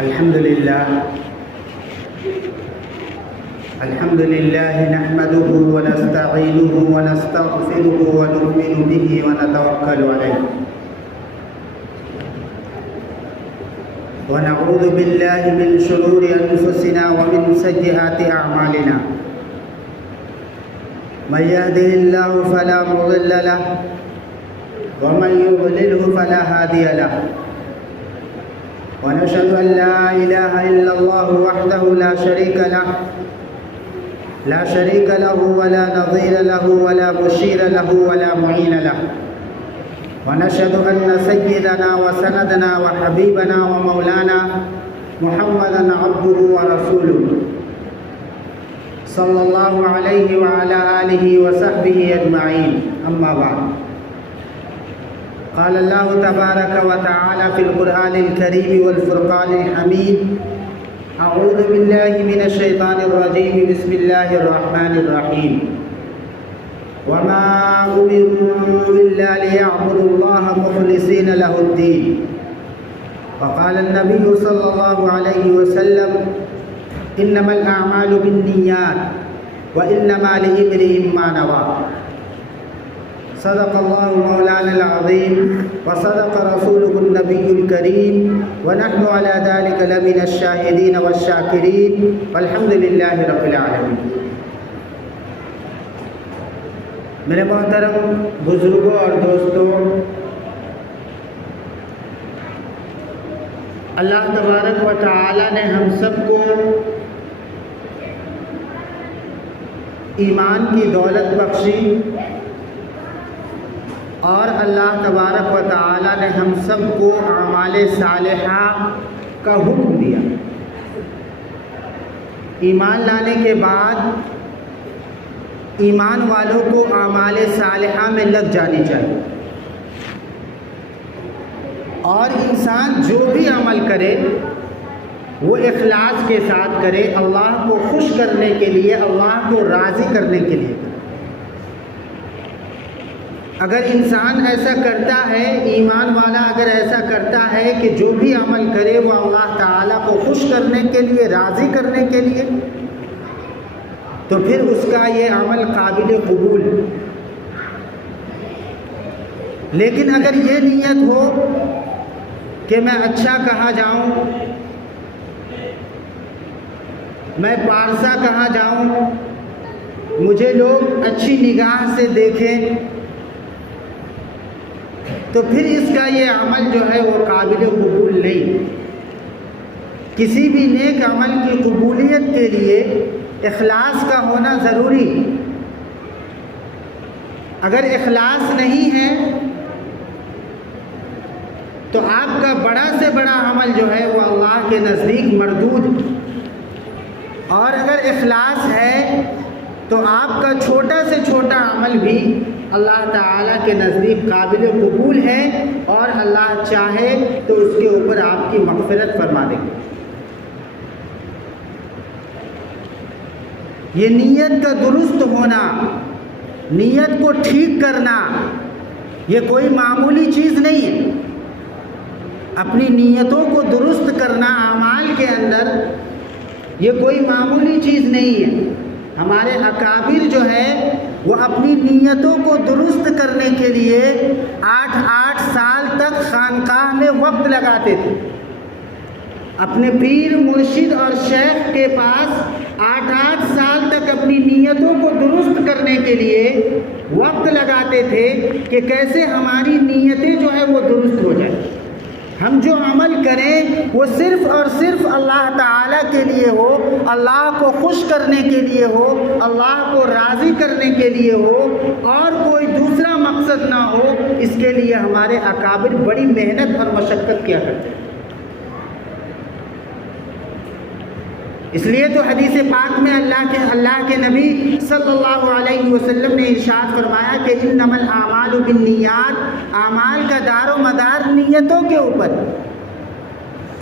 الحمد لله نحمده ونستعينه ونستغفره ونؤمن به ونتوكل عليه ونعوذ بالله من شرور أنفسنا ومن سيئات أعمالنا من يهده الله فلا مضل له ومن يضلله فلا هادي له ونشهد أن لا إله إلا الله وحده لا شريك له ولا نظير له ولا مشير له ولا معين له ونشهد أن سيدنا وسندنا وحبيبنا ومولانا محمدا عبده ورسوله صلى الله عليه وعلى آله وصحبه أجمعين أما بعد قال الله تبارك وتعالى في القرآن الكريم والفرقان الحميد أعوذ بالله من الشيطان الرجيم بسم الله الرحمن الرحيم وما أمروا إلا ليعبدوا الله مخلصين له الدين وقال النبي صلى الله عليه وسلم إنما الأعمال بالنيات وإنما لامرئ ما نوى صدق الله مولانا العظيم وصدق رسوله النبي الكريم ونحن على ذلك لمن الشاهدين والشاكرين والحمد لله رب العالمين. میرے محترم بزرگوں اور دوستوں، اللہ تبارک و تعالی نے ہم سب کو ایمان کی دولت بخشی اور اللہ تبارک و تعالی نے ہم سب کو اعمال صالحہ کا حکم دیا. ایمان لانے کے بعد ایمان والوں کو اعمال صالحہ میں لگ جانی چاہیے، اور انسان جو بھی عمل کرے وہ اخلاص کے ساتھ کرے، اللہ کو خوش کرنے کے لیے، اللہ کو راضی کرنے کے لیے. اگر انسان ایسا کرتا ہے، ایمان والا اگر ایسا کرتا ہے کہ جو بھی عمل کرے وہ اللہ تعالیٰ کو خوش کرنے کے لیے، راضی کرنے کے لیے، تو پھر اس کا یہ عمل قابل قبول. لیکن اگر یہ نیت ہو کہ میں اچھا کہا جاؤں، میں پارسا کہا جاؤں، مجھے لوگ اچھی نگاہ سے دیکھیں، تو پھر اس کا یہ عمل جو ہے وہ قابل قبول نہیں. کسی بھی نیک عمل کی قبولیت کے لیے اخلاص کا ہونا ضروری. اگر اخلاص نہیں ہے تو آپ کا بڑا سے بڑا عمل جو ہے وہ اللہ کے نزدیک مردود. اور اگر اخلاص ہے تو آپ کا چھوٹا سے چھوٹا عمل بھی اللہ تعالیٰ کے نزدیک قابل قبول ہے، اور اللہ چاہے تو اس کے اوپر آپ کی مغفرت فرما دے گا. یہ نیت کا درست ہونا، نیت کو ٹھیک کرنا، یہ کوئی معمولی چیز نہیں ہے. اپنی نیتوں کو درست کرنا اعمال کے اندر یہ کوئی معمولی چیز نہیں ہے. ہمارے اکابر جو ہے وہ اپنی نیتوں کو درست کرنے کے لیے 8 سال تک خانقاہ میں وقت لگاتے تھے. اپنے پیر، مرشد اور شیخ کے پاس 8 سال تک اپنی نیتوں کو درست کرنے کے لیے وقت لگاتے تھے کہ کیسے ہماری نیتیں جو ہے وہ درست ہو جائیں. ہم جو عمل کریں وہ صرف اور صرف اللہ تعالیٰ کے لیے ہو، اللہ کو خوش کرنے کے لیے ہو، اللہ کو راضی کرنے کے لیے ہو، اور کوئی دوسرا مقصد نہ ہو. اس کے لیے ہمارے اکابر بڑی محنت اور مشقت کیا کرتے ہیں. اس لیے تو حدیث پاک میں اللہ کے نبی صلی اللہ علیہ وسلم نے ارشاد فرمایا کہ انما الاعمال بالنیات، اعمال کا دار و مدار نیتوں کے اوپر.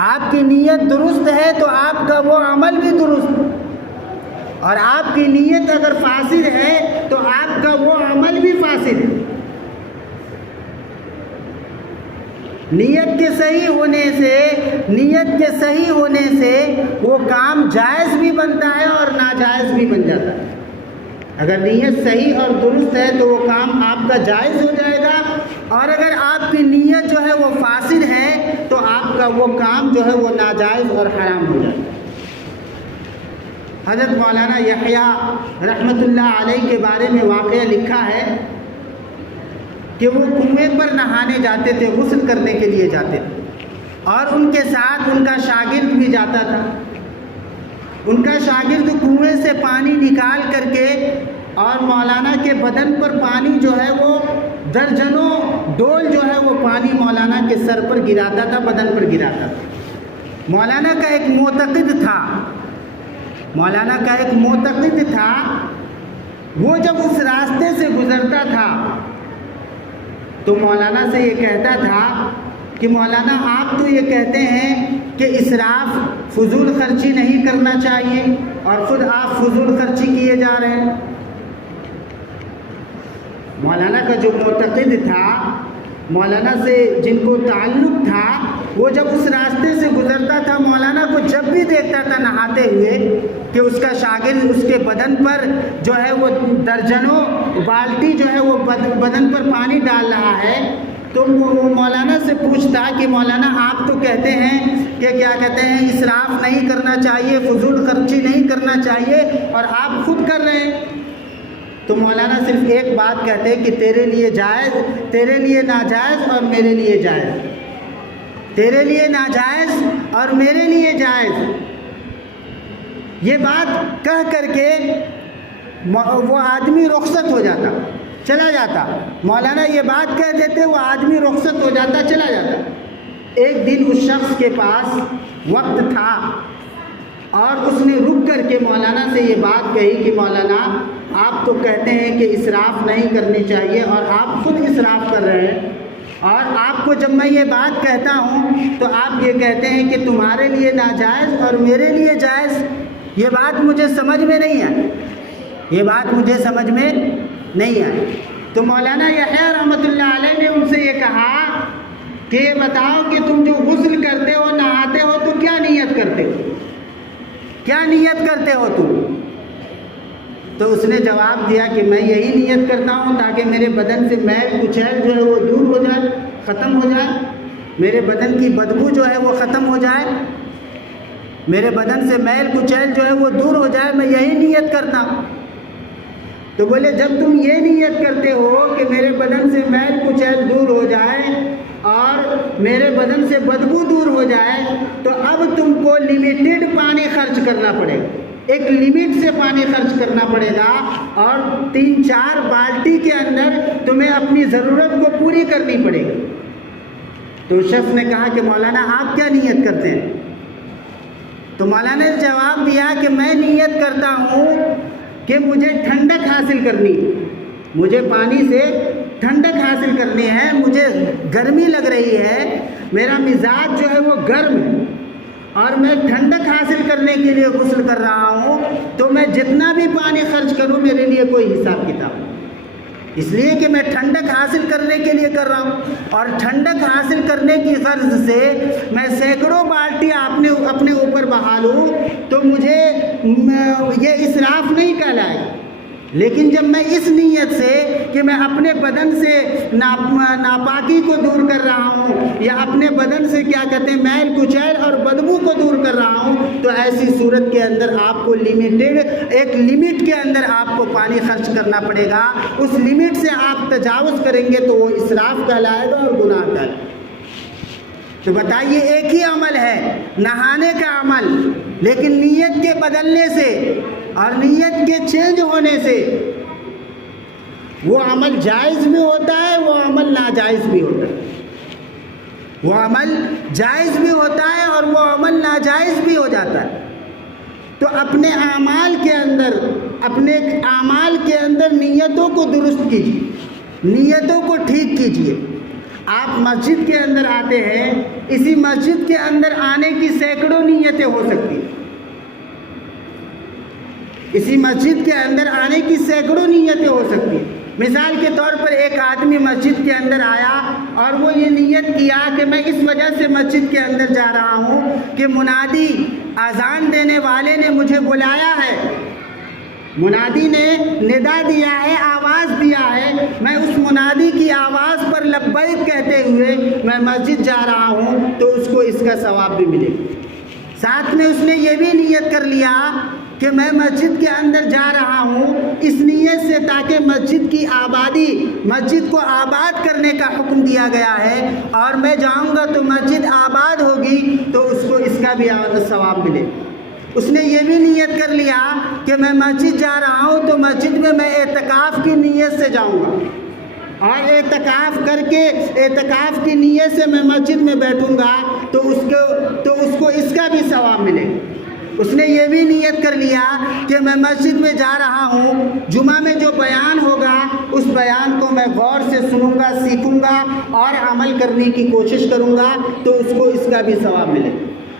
آپ کی نیت درست ہے تو آپ کا وہ عمل بھی درست، اور آپ کی نیت اگر فاسد ہے تو آپ کا وہ عمل بھی فاسد ہے. نیت کے صحیح ہونے سے وہ کام جائز بھی بنتا ہے اور ناجائز بھی بن جاتا ہے۔ اگر نیت صحیح اور درست ہے تو وہ کام آپ کا جائز ہو جائے گا، اور اگر آپ کی نیت جو ہے وہ فاسد ہے تو آپ کا وہ کام جو ہے وہ ناجائز اور حرام ہو جائے گا۔ حضرت مولانا یحییٰ رحمۃ اللہ علیہ کے بارے میں واقعہ لکھا ہے کہ وہ کنویں پر نہانے جاتے تھے، غسل کرنے کے لیے جاتے تھے، اور ان کے ساتھ ان کا شاگرد بھی جاتا تھا۔ ان کا شاگرد کنویں سے پانی نکال کر کے اور مولانا کے بدن پر پانی جو ہے وہ درجنوں ڈول جو ہے وہ پانی مولانا کے سر پر گراتا تھا، بدن پر گراتا تھا۔ مولانا کا ایک معتقد تھا، وہ جب اس راستے سے گزرتا تھا تو مولانا سے یہ کہتا تھا کہ مولانا آپ تو یہ کہتے ہیں کہ اسراف فضول خرچی نہیں کرنا چاہیے، اور خود آپ فضول خرچی کیے جا رہے ہیں۔ مولانا کا جو معتقد تھا، مولانا سے جن کو تعلق تھا، وہ جب اس راستے سے گزرتا تھا، مولانا کو جب بھی دیکھتا تھا نہاتے ہوئے کہ اس کا شاگرد اس کے بدن پر جو ہے وہ درجنوں بالٹی جو ہے وہ بدن پر پانی ڈال رہا ہے، تو وہ مولانا سے پوچھتا کہ مولانا آپ تو کہتے ہیں کہ کیا کہتے ہیں اسراف نہیں کرنا چاہیے، فضول خرچی نہیں کرنا چاہیے، اور آپ خود کر رہے ہیں۔ تو مولانا صرف ایک بات کہتے کہ تیرے لیے جائز، تیرے لیے ناجائز اور میرے لیے جائز، تیرے لیے ناجائز اور میرے لیے جائز۔ یہ بات کہہ کر کے وہ آدمی رخصت ہو جاتا، چلا جاتا۔ مولانا یہ بات کہہ دیتے، وہ آدمی رخصت ہو جاتا، چلا جاتا۔ ایک دن اس شخص کے پاس وقت تھا اور اس نے رک کر کے مولانا سے یہ بات کہی کہ مولانا آپ تو کہتے ہیں کہ اسراف نہیں کرنی چاہیے، اور آپ خود اسراف کر رہے ہیں، اور آپ کو جب میں یہ بات کہتا ہوں تو آپ یہ کہتے ہیں کہ تمہارے لیے ناجائز اور میرے لیے جائز۔ یہ بات مجھے سمجھ میں نہیں ہے، یہ بات مجھے سمجھ میں نہیں ہے۔ تو مولانا یحییٰ رحمۃ اللہ علیہ نے ان سے یہ کہا کہ یہ بتاؤ کہ تم جو غسل کرتے ہو، نہاتے ہو، تو کیا نیت کرتے ہو؟ کیا نیت کرتے ہو تم؟ تو اس نے جواب دیا کہ میں یہی نیت کرتا ہوں تاکہ میرے بدن سے میل کچیل جو ہے وہ دور ہو جائے، ختم ہو جائے، میرے بدن کی بدبو جو ہے وہ ختم ہو جائے، میرے بدن سے میل کچیل جو ہے وہ دور ہو جائے، میں یہی نیت کرتا ہوں۔ تو بولے جب تم یہ نیت کرتے ہو کہ میرے بدن سے میل کچیل دور ہو جائے اور میرے بدن سے بدبو دور ہو جائے، تو اب تم کو لمیٹڈ پانی خرچ کرنا پڑے گا، ایک لمٹ سے پانی خرچ کرنا پڑے گا، اور 3-4 بالٹی کے اندر تمہیں اپنی ضرورت کو پوری کرنی پڑے گی۔ تو شخص نے کہا کہ مولانا آپ کیا نیت کرتے ہیں؟ تو مولانا نے جواب دیا کہ میں نیت کرتا ہوں کہ مجھے ٹھنڈک حاصل کرنی، مجھے پانی سے ٹھنڈک حاصل کرنی ہے، مجھے گرمی لگ رہی ہے، میرا مزاج جو ہے وہ گرم ہے، اور میں ٹھنڈک حاصل کرنے کے لیے غسل کر رہا ہوں، تو میں جتنا بھی پانی خرچ کروں میرے لیے کوئی حساب کتاب نہیں، اس لیے کہ میں ٹھنڈک حاصل کرنے کے لیے کر رہا ہوں، اور ٹھنڈک حاصل کرنے کی غرض سے میں سینکڑوں بالٹی اپنے اوپر بہا لوں تو مجھے یہ اسراف نہیں کہلائے۔ لیکن جب میں اس نیت سے کہ میں اپنے بدن سے ناپاکی کو دور کر رہا ہوں، یا اپنے بدن سے کیا کہتے ہیں میل کچیل اور بدبو کو دور کر رہا ہوں، تو ایسی صورت کے اندر آپ کو لمیٹڈ، ایک لمٹ کے اندر آپ کو پانی خرچ کرنا پڑے گا۔ اس لمٹ سے آپ تجاوز کریں گے تو وہ اسراف کہلائے گا اور گناہ کہلائے گا۔ تو بتائیے ایک ہی عمل ہے نہانے کا عمل، لیکن نیت کے بدلنے سے اور نیت کے چینج ہونے سے وہ عمل جائز بھی ہوتا ہے، وہ عمل ناجائز بھی ہوتا ہے، وہ عمل جائز بھی ہوتا ہے اور وہ عمل ناجائز بھی ہو جاتا ہے۔ تو اپنے اعمال کے اندر نیتوں کو درست کیجیے، نیتوں کو ٹھیک کیجیے۔ آپ مسجد کے اندر آتے ہیں، اسی مسجد کے اندر آنے کی سینکڑوں نیتیں ہو سکتی ہیں، اسی مسجد کے اندر آنے کی سینکڑوں نیتیں ہو سکتی ہیں۔ مثال کے طور پر ایک آدمی مسجد کے اندر آیا اور وہ یہ نیت کیا کہ میں اس وجہ سے مسجد کے اندر جا رہا ہوں کہ منادی اذان دینے والے نے مجھے بلایا ہے، منادی نے ندا دیا ہے، آواز دیا ہے، میں اس منادی کی آواز پر لبیک کہتے ہوئے میں مسجد جا رہا ہوں تو اس کو اس کا ثواب بھی ملے۔ ساتھ میں اس نے یہ بھی نیت کر لیا کہ میں مسجد کے اندر جا رہا ہوں اس نیت سے تاکہ مسجد کی آبادی، مسجد کو آباد کرنے کا حکم دیا گیا ہے، اور میں جاؤں گا تو مسجد آباد ہوگی تو اس کو اس کا بھی ثواب ملے۔ اس نے یہ بھی نیت کر لیا کہ میں مسجد جا رہا ہوں تو مسجد میں میں اعتکاف کی نیت سے جاؤں گا، اور اعتکاف کر کے اعتکاف کی نیت سے میں مسجد میں بیٹھوں گا تو اس کو اس کا بھی ثواب ملے۔ اس نے یہ بھی نیت کر لیا کہ میں مسجد میں جا رہا ہوں، جمعہ میں جو بیان ہوگا اس بیان کو میں غور سے سنوں گا، سیکھوں گا اور عمل کرنے کی کوشش کروں گا تو اس کو اس کا بھی ثواب ملے۔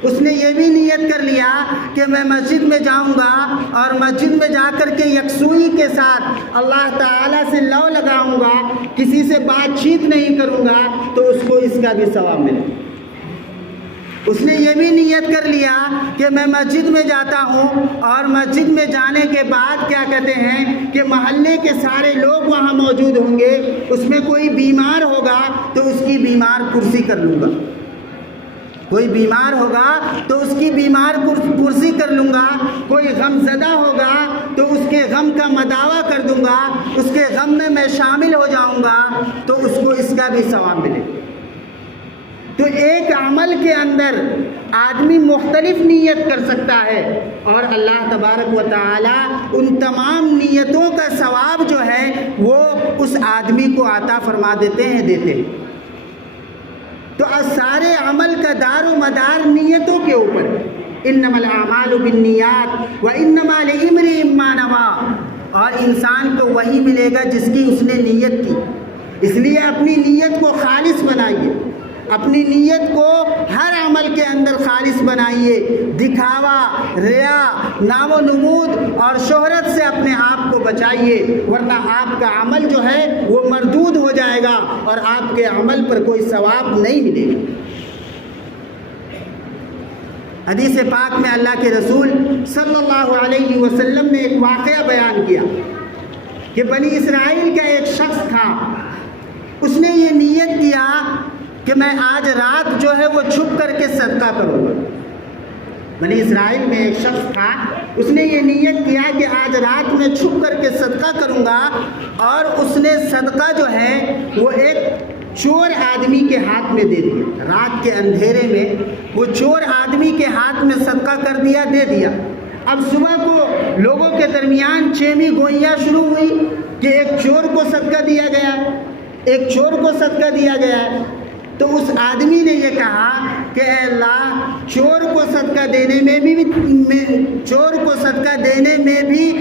اس نے یہ بھی نیت کر لیا کہ میں مسجد میں جاؤں گا اور مسجد میں جا کر کے یکسوئی کے ساتھ اللہ تعالیٰ سے لو لگاؤں گا، کسی سے بات چیت نہیں کروں گا تو اس کو اس کا بھی ثواب ملے۔ اس نے یہ بھی نیت کر لیا کہ میں مسجد میں جاتا ہوں اور مسجد میں جانے کے بعد کیا کہتے ہیں کہ محلے کے سارے لوگ وہاں موجود ہوں گے، اس میں کوئی بیمار ہوگا تو اس کی بیمار کرسی کر لوں گا، کوئی بیمار ہوگا تو اس کی بیمار کرسی کر لوں گا، کوئی غم زدہ ہوگا تو اس کے غم کا مداوع کر دوں گا، اس کے غم میں شامل ہو جاؤں گا تو اس کو اس کا بھی ثواب ملے۔ تو ایک عمل کے اندر آدمی مختلف نیت کر سکتا ہے اور اللہ تبارک و تعالی ان تمام نیتوں کا ثواب جو ہے وہ اس آدمی کو عطا فرما دیتے ہیں۔ تو سارے عمل کا دار و مدار نیتوں کے اوپر، انما الاعمال بالنیات وانما لامرئ ما نوى، اور انسان کو وہی ملے گا جس کی اس نے نیت کی۔ اس لیے اپنی نیت کو خالص بنائیے، اپنی نیت کو ہر عمل کے اندر خالص بنائیے۔ دکھاوا، ریا، نام و نمود اور شہرت سے اپنے آپ کو بچائیے، ورنہ آپ کا عمل جو ہے وہ مردود ہو جائے گا اور آپ کے عمل پر کوئی ثواب نہیں ملے گا۔ حدیث پاک میں اللہ کے رسول صلی اللہ علیہ وسلم نے ایک واقعہ بیان کیا کہ بنی اسرائیل کا ایک شخص تھا، اس نے یہ نیت کیا کہ میں آج رات جو ہے وہ چھپ کر کے صدقہ کروں گا۔ بنی اسرائیل میں ایک شخص تھا، اس نے یہ نیت کیا کہ آج رات میں چھپ کر کے صدقہ کروں گا، اور اس نے صدقہ جو ہے وہ ایک چور آدمی کے ہاتھ میں دے دیا۔ رات کے اندھیرے میں وہ چور آدمی کے ہاتھ میں صدقہ کر دیا، دے دیا۔ اب صبح کو لوگوں کے درمیان چیمی گوئیاں شروع ہوئی کہ ایک چور کو صدقہ دیا گیا، ایک چور کو صدقہ دیا گیا ہے۔ تو اس آدمی نے یہ کہا کہ اے اللہ، چور کو صدقہ دینے میں بھی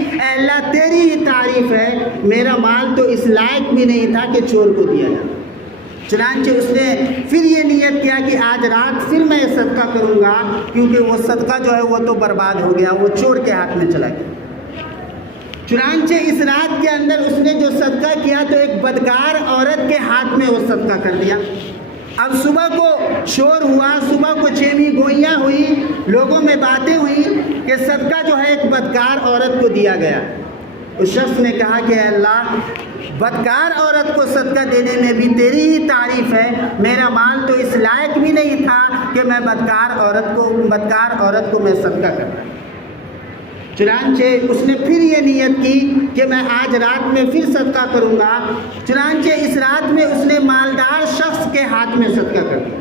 اے اللہ تیری ہی تعریف ہے، میرا مال تو اس لائق بھی نہیں تھا کہ چور کو دیا جائے۔ چنانچہ اس نے پھر یہ نیت کیا کہ آج رات پھر میں یہ صدقہ کروں گا، کیونکہ وہ صدقہ جو ہے وہ تو برباد ہو گیا، وہ چور کے ہاتھ میں چلا گیا۔ چنانچہ اس رات کے اندر اس نے جو صدقہ کیا تو ایک بدکار عورت کے ہاتھ میں وہ صدقہ کر دیا۔ اب صبح کو شور ہوا، صبح کو چیمی گوئیاں ہوئی، لوگوں میں باتیں ہوئی کہ صدقہ جو ہے ایک بدکار عورت کو دیا گیا۔ اس شخص نے کہا کہ اے اللہ، بدکار عورت کو صدقہ دینے میں بھی تیری ہی تعریف ہے، میرا مال تو اس لائق بھی نہیں تھا کہ میں بدکار عورت کو میں صدقہ کرتا۔ چنانچہ اس نے پھر یہ نیت کی کہ میں آج رات میں پھر صدقہ کروں گا۔ چنانچہ اس رات میں اس نے مالدار شخص کے ہاتھ میں صدقہ کر دیا۔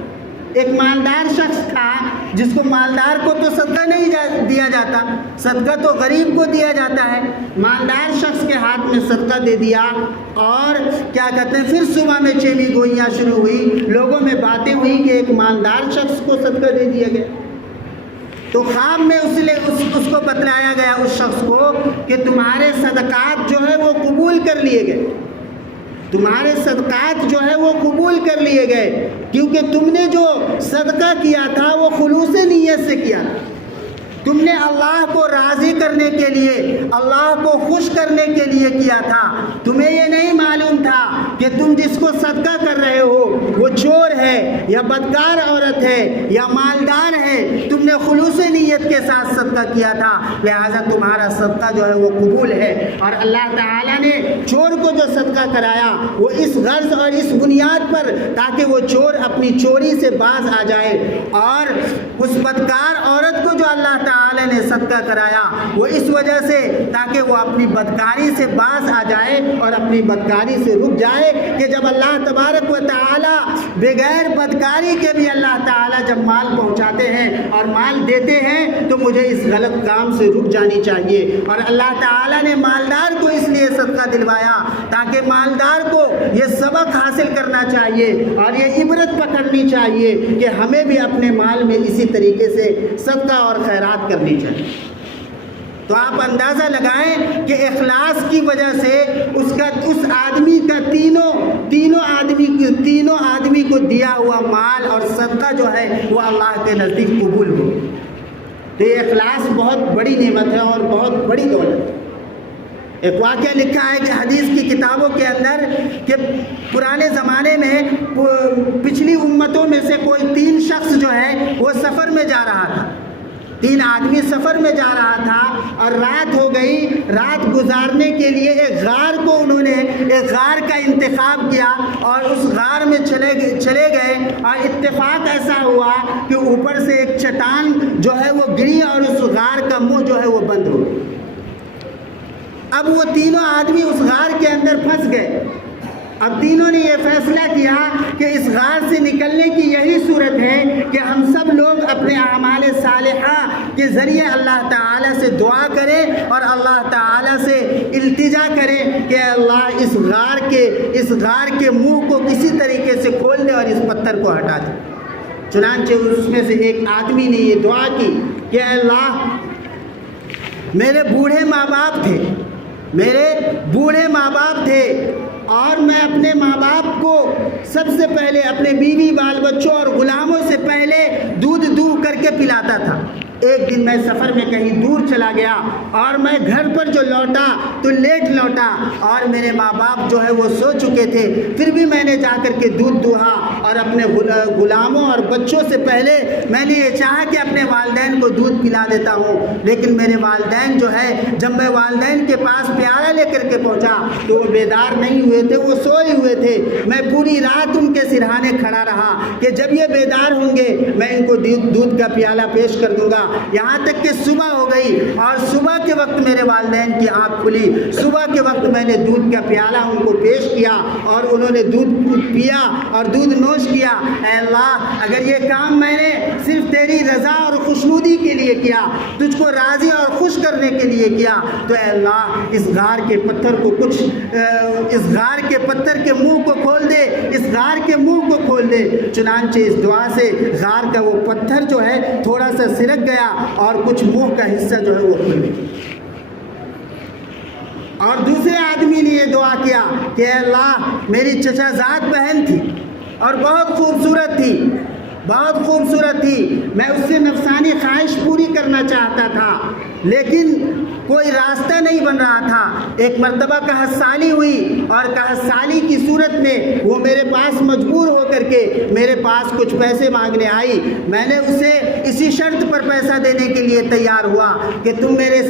ایک مالدار شخص تھا جس کو مالدار کو تو صدقہ نہیں دیا جاتا، صدقہ تو غریب کو دیا جاتا ہے۔ مالدار شخص کے ہاتھ میں صدقہ دے دیا، اور کیا کہتے ہیں پھر صبح میں چیمی گوئیاں شروع ہوئی، لوگوں میں باتیں ہوئی کہ ایک مالدار شخص کو صدقہ دے دیا گیا۔ تو خواب میں اس کو بتلایا گیا اس شخص کو کہ تمہارے صدقات جو ہے وہ قبول کر لیے گئے، تمہارے صدقات جو ہے وہ قبول کر لیے گئے، کیونکہ تم نے جو صدقہ کیا تھا وہ خلوص نیت سے کیا، تم نے اللہ کو راضی کرنے کے لیے، اللہ کو خوش کرنے کے لیے کیا تھا۔ تمہیں یہ نہیں معلوم تھا کہ تم جس کو صدقہ کر رہے ہو وہ چور ہے یا بدکار عورت ہے یا مالدار ہے، تم نے خلوص نیت کے ساتھ صدقہ کیا تھا، لہٰذا تمہارا صدقہ جو ہے وہ قبول ہے۔ اور اللہ تعالیٰ نے چور کو جو صدقہ کرایا وہ اس غرض اور اس بنیاد پر تاکہ وہ چور اپنی چوری سے باز آ جائے، اور اس بدکار عورت کو جو اللہ تعالیٰ نے صدقہ کرایا وہ اس وجہ سے تاکہ وہ اپنی بدکاری سے باز آ جائے اور اپنی بدکاری سے رک جائے، کہ جب اللہ تبارک و تعالیٰ بغیر بدکاری کے بھی اللہ تعالیٰ جب مال پہنچاتے ہیں اور مال دیتے ہیں تو مجھے اس غلط کام سے رک جانی چاہیے۔ اور اللہ تعالیٰ نے مالدار کو اس لیے صدقہ دلوایا تاکہ مالدار کو یہ سبق حاصل کرنا چاہیے اور یہ عبرت پکڑنی چاہیے کہ ہمیں بھی اپنے مال میں اسی طریقے سے صدقہ اور خیرات کرنی چاہیے۔ تو آپ اندازہ لگائیں کہ اخلاص کی وجہ سے اس آدمی کا تینوں آدمی کو دیا ہوا مال اور صدقہ جو ہے وہ اللہ کے نزدیک قبول ہو۔ تو یہ اخلاص بہت بڑی نعمت ہے اور بہت بڑی دولت ہے۔ ایک واقعہ لکھا ہے کہ حدیث کی کتابوں کے اندر کہ پرانے زمانے میں پچھلی امتوں میں سے کوئی 3 شخص جو ہے وہ سفر میں جا رہا تھا، 3 آدمی سفر میں جا رہا تھا اور رات ہو گئی۔ رات گزارنے کے لیے ایک غار کو انہوں نے ایک غار کا انتخاب کیا اور اس غار میں چلے گئے، اور اتفاق ایسا ہوا کہ اوپر سے ایک چٹان جو ہے وہ گری اور اس غار کا منہ جو ہے وہ بند ہو گیا۔ اب وہ تینوں آدمی اس غار کے اندر پھنس گئے۔ اب تینوں نے یہ فیصلہ کیا کہ اس غار سے نکلنے کی یہی صورت ہے کہ ہم سب لوگ اپنے اعمال صالحہ کے ذریعے اللہ تعالیٰ سے دعا کریں اور اللہ تعالیٰ سے التجا کریں کہ اللہ اس غار کے منہ کو کسی طریقے سے کھول دے اور اس پتھر کو ہٹا دے۔ چنانچہ اس میں سے ایک آدمی نے یہ دعا کی کہ اللہ، میرے بوڑھے ماں باپ تھے اور میں اپنے ماں باپ کو سب سے پہلے اپنے بیوی بال بچوں اور غلاموں سے پہلے دودھ دوہ کر کے پلاتا تھا۔ ایک دن میں سفر میں کہیں دور چلا گیا اور میں گھر پر جو لوٹا تو لیٹ لوٹا اور میرے ماں باپ جو ہے وہ سو چکے تھے، پھر بھی میں نے جا کر کے دودھ دوہا اور اپنے غلاموں اور بچوں سے پہلے میں نے یہ چاہا کہ اپنے والدین کو دودھ پلا دیتا ہوں، لیکن میرے والدین جو ہے جب میں والدین کے پاس پیالہ لے کر کے پہنچا تو وہ بیدار نہیں ہوئے تھے، وہ سوئے ہوئے تھے۔ میں پوری رات ان کے سرہانے کھڑا رہا کہ جب یہ بیدار ہوں گے میں ان کو دودھ کا پیالہ پیش کر دوں گا، یہاں تک کہ صبح ہو گئی اور صبح کے وقت میرے والدین کی آنکھ کھلی۔ صبح کے وقت میں نے دودھ کا پیالہ ان کو پیش کیا اور انہوں نے دودھ پیا اور دودھ نوش کیا۔ اے اللہ، اگر یہ کام میں نے صرف تیری رضا اور خوشنودی کے لیے کیا، تجھ کو راضی اور خوش کرنے کے لیے کیا، تو اے اللہ اس غار کے پتھر کے منہ کو کھول دے، اس غار کے منہ کو کھول دے۔ چنانچہ اس دعا سے غار کا وہ پتھر جو ہے تھوڑا سا سرک گیا اور کچھ منہ کا حصہ جو ہے وہ کھل گیا۔ اور دوسرے آدمی نے یہ دعا کیا کہ اے اللہ، میری چچا زاد بہن تھی اور بہت خوبصورت تھی، میں اس سے نفسانی خواہش پوری کرنا چاہتا تھا لیکن کوئی راستہ نہیں بن رہا تھا۔ ایک مرتبہ قحط سالی ہوئی اور قحط سالی کی صورت میں وہ میرے پاس مجبور ہو کر کے میرے پاس کچھ پیسے مانگنے آئی۔ میں نے اسے اسی شرط پر پیسہ دینے کے لیے تیار ہوا کہ تم میرے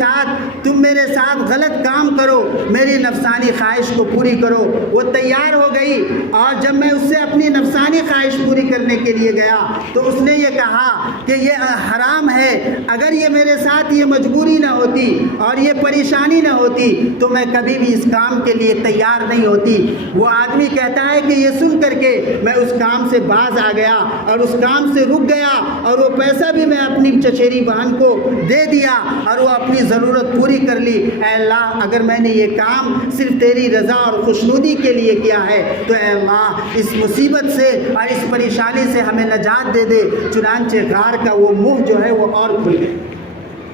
ساتھ غلط کام کرو، میری نفسانی خواہش کو پوری کرو۔ وہ تیار ہو گئی اور جب میں اس سے اپنی نفسانی خواہش پوری کرنے کے لیے گیا تو اس نے یہ کہا کہ یہ حرام ہے، اگر یہ میرے ساتھ یہ مجبوری نہ ہوتی اور یہ پریشانی نہ ہوتی تو میں کبھی بھی اس کام کے لیے تیار نہیں ہوتی۔ وہ آدمی کہتا ہے کہ یہ سن کر کے میں اس کام سے باز آ گیا اور اس کام سے رک گیا اور وہ پیسہ بھی میں اپنی چچیری بہن کو دے دیا اور وہ اپنی ضرورت پوری کر لی۔ اے اللہ، اگر میں نے یہ کام صرف تیری رضا اور خوشنودی کے لیے کیا ہے تو اے اللہ اس مصیبت سے اور اس پریشانی سے ہمیں نجات دے دے۔ چنانچہ غار کا وہ منہ جو ہے وہ اور کھل گیا۔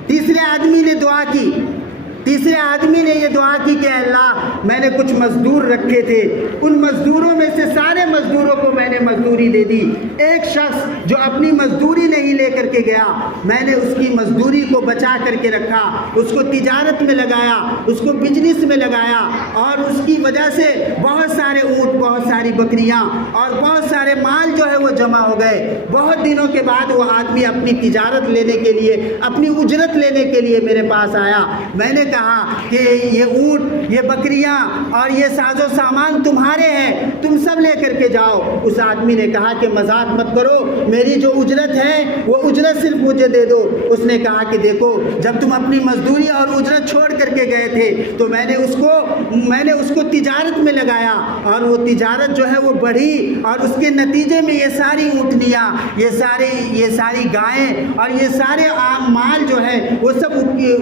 تیسرے آدمی نے دعا کی تیسرے آدمی نے یہ دعا کی کہ اللہ میں نے کچھ مزدور رکھے تھے، ان مزدوروں میں سے سارے مزدوروں کو میں نے مزدوری دے دی، ایک شخص جو اپنی مزدوری نہیں لے کر کے گیا میں نے اس کی مزدوری کو بچا کر کے رکھا، اس کو تجارت میں لگایا، اس کو بزنس میں لگایا، اور اس کی وجہ سے بہت سارے اونٹ، بہت ساری بکریاں اور بہت سارے مال جو ہے وہ جمع ہو گئے۔ بہت دنوں کے بعد وہ آدمی اپنی تجارت لینے کے لیے، اپنی اجرت لینے کے لیے میرے پاس آیا۔ میں نے کہا کہ یہ اونٹ، یہ بکریاں اور یہ ساز و سامان تمہارے ہیں، تم سب لے کر کے جاؤ۔ اس آدمی نے کہا کہ مذاق مت کرو، میری جو اجرت ہے وہ اجرت صرف مجھے دے دو۔ اس نے کہا کہ دیکھو جب تم اپنی مزدوری اور اجرت چھوڑ کر کے گئے تھے تو میں نے اس کو تجارت میں لگایا، اور وہ تجارت جو ہے وہ بڑھی، اور اس کے نتیجے میں یہ ساری اونٹنیاں، یہ ساری گائیں اور یہ سارے عام مال جو ہے وہ سب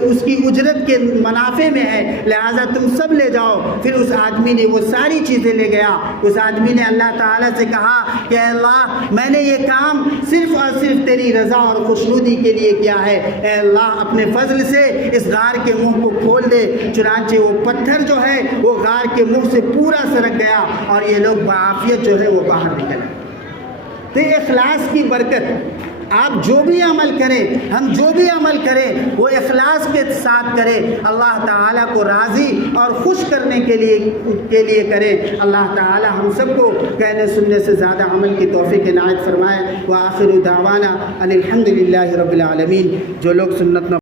اس کی اجرت کے منافع میں ہے، لہٰذا تم سب لے جاؤ۔ پھر اس آدمی نے وہ ساری چیزیں لے گیا۔ اس آدمی نے اللہ تعالیٰ سے کہا کہ اے اللہ میں نے یہ کام صرف اور صرف تیری رضا اور خوشنودی کے لیے کیا ہے، اے اللہ اپنے فضل سے اس غار کے منہ کو کھول دے۔ چنانچہ وہ پتھر جو ہے وہ غار کے منہ سے پورا سرک گیا، اور یہ لوگ بعافیت جو ہے وہ باہر نکل گئے۔ تو اخلاص کی برکت، آپ جو بھی عمل کریں، ہم جو بھی عمل کریں وہ اخلاص کے ساتھ کریں، اللہ تعالیٰ کو راضی اور خوش کرنے کے لیے کریں۔ اللہ تعالیٰ ہم سب کو کہنے سننے سے زیادہ عمل کی توفیق عنایت فرمائے۔ وآخر دعوانا ان الحمد للہ رب العالمین۔ جو لوگ سنت